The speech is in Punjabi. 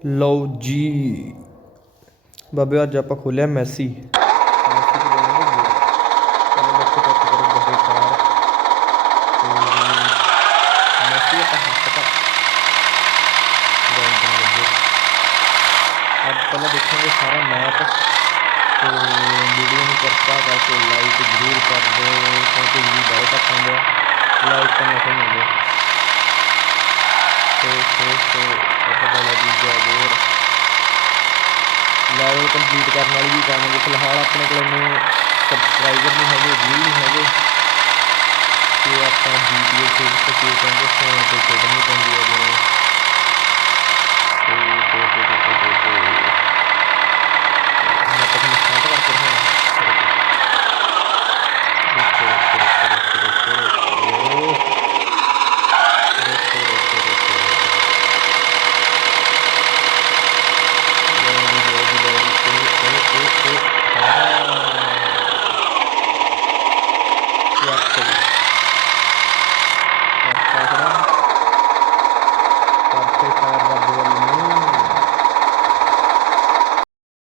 ਲਓ ਜੀ ਬਾਬੇ, ਅੱਜ ਆਪਾਂ ਖੋਲਿਆ ਮੈਸੀ ਮੈਸੀ ਤੋਂ ਦੇਵਾਂਗੇ ਗੋਲ। ਪਹਿਲਾਂ ਲਿਖਤ ਚੈੱਕ ਕਰੋ ਵੱਡੇ ਕਾਰ ਤੇ ਮੈਸੀ ਆਪਾਂ ਹੱਥ ਤੱਕ ਗੋਲ ਬਣ ਲੱਗੇ। ਅੱਜ ਪਹਿਲਾਂ ਦੇਖਾਂਗੇ ਸਾਰਾ ਮੈਚ ਤੇ ਵੀਡੀਓ ਨੂੰ ਕਿਰਪਾ ਕਰਕੇ ਲਾਈਕ ਜ਼ਰੂਰ ਕਰ ਦਿਓ ਕਿਉਂਕਿ ਵੀ ਬਾਹਲੇ ਘੱਟ ਆਉਂਦੇ ਆ, ਲਾਈਕ ਤਾਂ ਮਸਾਂ ਹੀ ਆਉਂਦੇ। ਆਪਾਂ ਵਾਲਾ ਦੂਜਾ ਗੇਰ ਲੈਵਲ ਕੰਪਲੀਟ ਕਰਨ ਵਾਲੀ ਵੀ ਪਾਵਾਂਗੇ। ਫਿਲਹਾਲ ਆਪਣੇ ਕੋਲ ਇੰਨੇ ਸਬਸਕ੍ਰਾਈਬਰ ਨਹੀਂ ਹੈਗੇ, ਵਿਊ ਨਹੀਂ ਹੈਗੇ ਕਿ ਆਪਾਂ GTA ਖੇਡ ਸਕੀਏ ਕਿਉਂਕਿ ਫੋਨ 'ਤੇ ਖੇਡਣੀ ਪੈਂਦੀ ਹੈ ਜਿਵੇਂ ਹੁਣ ਆਪਾਂ ਤੁਹਾਨੂੰ ਸਟਾਰਟ ਕਰਕੇ ਦਿਖਾਉਣਾ। ਰੁਕੋ ਕਰਤੇ ਪੈਰ ਰੱਬ ਵੱਲੋਂ